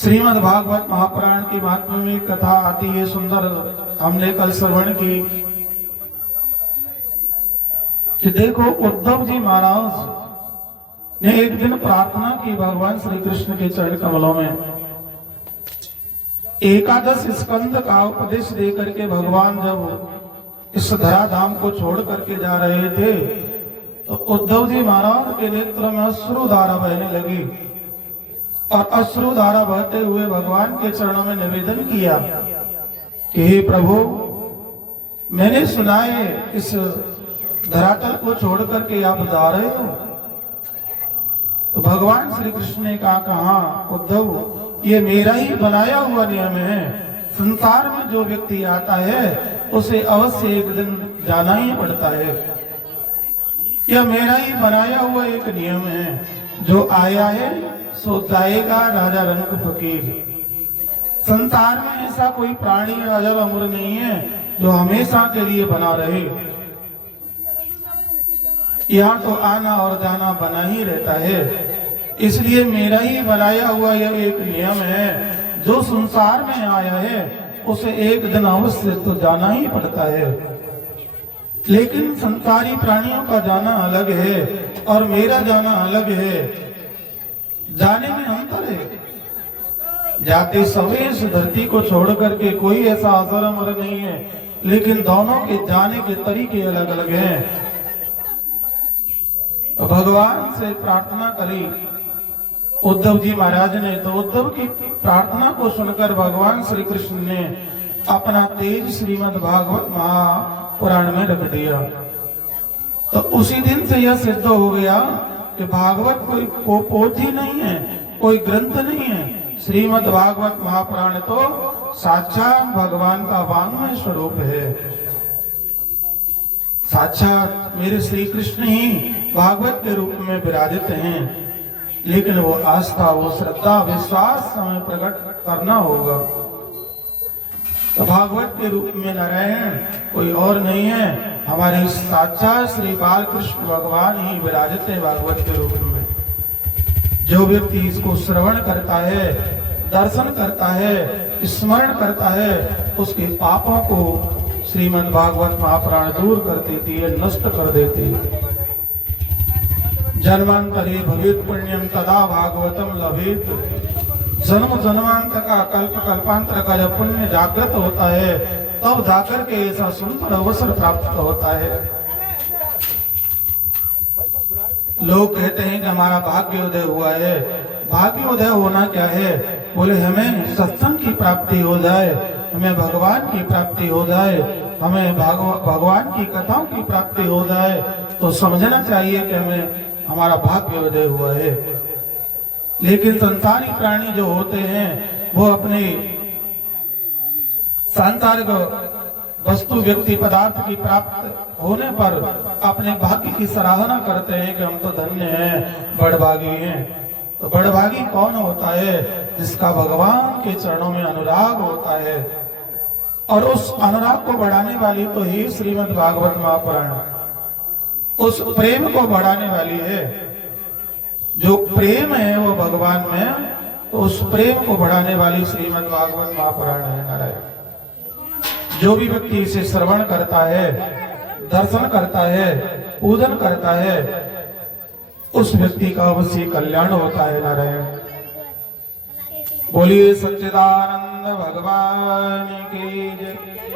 श्रीमद् भागवत महापुराण की महात्म्य में कथा आती है सुंदर, हमने कल श्रवण की कि देखो उद्धव जी महाराज ने एक दिन प्रार्थना की भगवान श्री कृष्ण के चरण कमलों में। एकादश स्कंद का उपदेश दे करके भगवान जब इस धराधाम को छोड़ करके जा रहे थे तो उद्धव जी महाराज के नेत्र में अश्रुधारा बहने लगी और अश्रुधारा बहते हुए भगवान के चरणों में निवेदन किया कि हे प्रभु, मैंने सुना है इस धरातल को छोड़ करके आप जा रहे हो। तो भगवान श्री कृष्ण ने कहा उद्धव, ये मेरा ही बनाया हुआ नियम है। संसार में जो व्यक्ति आता है उसे अवश्य एक दिन जाना ही पड़ता है। यह मेरा ही बनाया हुआ एक नियम है। जो आया है सो जाएगा, राजा रंग फकीर। संसार में ऐसा कोई प्राणी अजर अमर नहीं है जो हमेशा के लिए बना रहे। यहाँ तो आना और जाना बना ही रहता है। इसलिए मेरा ही बनाया हुआ यह एक नियम है। जो संसार में आया है उसे एक दिन अवश्य तो जाना ही पड़ता है। लेकिन संसारी प्राणियों का जाना अलग है और मेरा जाना अलग है। जाने में अंतर है। जाते समय इस धरती को छोड़ करके कोई ऐसा असर अमर नहीं है, लेकिन दोनों के जाने के तरीके अलग अलग हैं। तो भगवान से प्रार्थना करी उद्धव जी महाराज ने। तो उद्धव की प्रार्थना को सुनकर भगवान श्री कृष्ण ने अपना तेज श्रीमद् भागवत महापुराण में रख दिया। तो उसी दिन से यह सिद्ध हो गया कि भागवत कोई पोथी नहीं है, कोई ग्रंथ नहीं है। श्रीमद् भागवत महापुराण तो साक्षात भगवान का वांग्मय स्वरूप है। साक्षात मेरे श्री कृष्ण ही भागवत के रूप में विराजित हैं। लेकिन वो आस्था, वो श्रद्धा, विश्वास हमें प्रकट करना होगा। तो भागवत के रूप में नारायण कोई और नहीं है, हमारे साक्षात श्री बाल कृष्ण भगवान ही विराजित है भागवत के रूप में। जो व्यक्ति इसको श्रवण करता है, दर्शन करता है, स्मरण करता है, उसके पापों को श्रीमद् भागवत महापुराण दूर कर देती है, नष्ट कर देती है। जन्मांतरे भवेत् पुण्यम तदा भागवतम लभेत। जन्म जन्मांत का कल्प कल्पांतर का जब पुण्य जागृत होता है तब जाकर के ऐसा सुंदर अवसर प्राप्त होता है। लोग कहते हैं कि हमारा भाग्योदय हुआ है। भाग्योदय होना क्या है? बोले हमें सत्संग की प्राप्ति हो जाए, हमें भगवान की प्राप्ति हो जाए, हमें भगवान की कथाओं की प्राप्ति हो जाए तो समझना चाहिए कि हमें हमारा भाग्योदय हुआ है। लेकिन संसारी प्राणी जो होते हैं वो अपने सांसारिक वस्तु व्यक्ति पदार्थ की प्राप्त होने पर अपने भाग्य की सराहना करते हैं कि हम तो धन्य हैं, बड़भागी हैं। तो बड़भागी कौन होता है? जिसका भगवान के चरणों में अनुराग होता है। और उस अनुराग को बढ़ाने वाली तो ही श्रीमद् भागवत महापुराण उस प्रेम को बढ़ाने वाली है। जो प्रेम है वो भगवान में, तो उस प्रेम को बढ़ाने वाली श्रीमद् भागवत महापुराण है नारायण। जो भी व्यक्ति इसे श्रवण करता है, दर्शन करता है, पूजन करता है, उस व्यक्ति का अवश्य कल्याण होता है नारायण। बोलिए सच्चिदानंद भगवान की जय।